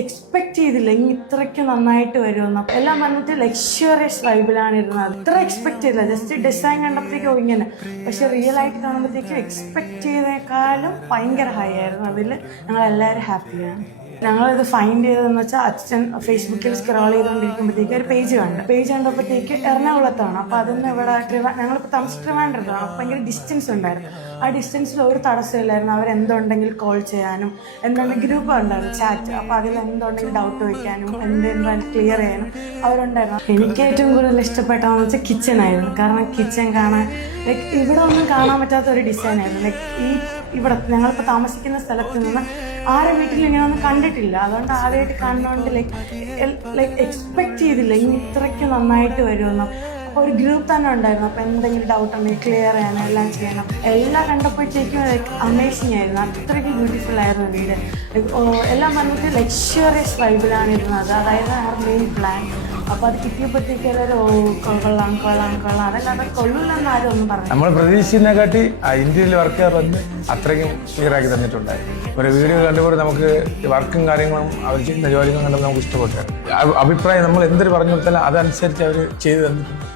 Expect ചെയ്തില്ല ഇത്രയ്ക്ക് നന്നായിട്ട് വരുമെന്ന്. എല്ലാം വന്നിട്ട് ലക്ഷറിയസ് വൈബിലാണ് ഇരുന്നത്. ഇത്ര എക്സ്പെക്ട് ചെയ്തില്ല, ജസ്റ്റ് ഡിസൈൻ കണ്ടപ്പോഴത്തേക്കും ഇങ്ങനെ. പക്ഷെ റിയൽ ആയിട്ട് കാണുമ്പോഴത്തേക്കും എക്സ്പെക്ട് ചെയ്തേക്കാളും ഭയങ്കര ഹൈ ആയിരുന്നു. അതിൽ ഞങ്ങളെല്ലാവരും ഹാപ്പിയാണ്. ഞങ്ങളിത് ഫൈൻഡ് ചെയ്തതെന്ന് വെച്ചാൽ അച്ഛൻ ഫേസ്ബുക്കിൽ സ്ക്രോൾ ചെയ്തുകൊണ്ടിരിക്കുമ്പോഴത്തേക്ക് ഒരു പേജ് കണ്ടപ്പോഴത്തേക്ക് എറണാകുളത്താണ്. അപ്പോൾ അതിന് ഇവിടെ ഞങ്ങളിപ്പോൾ താമസിച്ച് ട്രിവാൻഡ്രത്താണ്. അപ്പോൾ ഭയങ്കര ഡിസ്റ്റൻസ് ഉണ്ടായിരുന്നു. ആ ഡിസ്റ്റൻസിൽ ഒരു തടസ്സമില്ലായിരുന്നു. അവരെന്തുണ്ടെങ്കിൽ കോൾ ചെയ്യാനും, എന്തുണ്ടെങ്കിൽ ഗ്രൂപ്പ് ഉണ്ടായിരുന്നു ചാറ്റ്. അപ്പോൾ അതിൽ എന്തുണ്ടെങ്കിൽ ഡൗട്ട് വയ്ക്കാനും, എന്തെങ്കിലും ക്ലിയർ ചെയ്യാനും അവരുണ്ടായിരുന്നു. എനിക്ക് ഏറ്റവും കൂടുതൽ ഇഷ്ടപ്പെട്ടതെന്ന് വെച്ചാൽ കിച്ചണായിരുന്നു. കാരണം കിച്ചൺ കാണാൻ ഇവിടെ ഒന്നും കാണാൻ പറ്റാത്ത ഒരു ഡിസൈനായിരുന്നു. ഇവിടെ ഞങ്ങളിപ്പോൾ താമസിക്കുന്ന സ്ഥലത്ത് നിന്ന് ആരെ വീട്ടിലും ഇങ്ങനെ ഒന്നും കണ്ടിട്ടില്ല. അതുകൊണ്ട് ആദ്യമായിട്ട് കാണുന്നതുകൊണ്ട് എക്സ്പെക്ട് ചെയ്തില്ല ഇത്രയ്ക്ക് നന്നായിട്ട് വരുമെന്ന്. അപ്പോൾ ഒരു ഗ്രൂപ്പ് തന്നെ ഉണ്ടായിരുന്നു. അപ്പോൾ എന്തെങ്കിലും ഡൗട്ട് ഉണ്ടെങ്കിൽ ക്ലിയർ ചെയ്യണം, എല്ലാം ചെയ്യണം. എല്ലാം കണ്ടപ്പോഴത്തേക്കും അമേസിങ് ആയിരുന്നു. അത്രയ്ക്ക് ബ്യൂട്ടിഫുൾ ആയിരുന്നു വീട്. എല്ലാം വന്നിട്ട് ലക്ഷറിയസ് വൈബിലാണ് ഇരുന്നത്. അതായത് ആ മെയിൻ പ്ലാൻ. അപ്പോൾ അത് കിട്ടിയപ്പോഴത്തേക്ക് എല്ലാവരും കൊള്ളാം അതല്ലാതെ കൊള്ളില്ലെന്ന് ആരും ഒന്നും പറഞ്ഞു. നമ്മൾ പ്രതീക്ഷിച്ചതിനെക്കാട്ടി ആ ഇന്ത്യയിൽ വർക്കുകാർ വന്ന് അത്രയ്ക്കും ക്ലിയറാക്കി തന്നിട്ടുണ്ടായിരുന്നു. ഒരു വീഡിയോ കണ്ടുപോലെ നമുക്ക് വർക്കും കാര്യങ്ങളും അവർ ചെയ്യുന്ന ജോലികളും കണ്ടപ്പോൾ നമുക്ക് ഇഷ്ടപ്പെട്ടു. അഭിപ്രായം നമ്മൾ എന്തൊരു പറഞ്ഞു കൊടുത്താലും അതനുസരിച്ച് അവർ ചെയ്തു തന്നിട്ടുണ്ട്.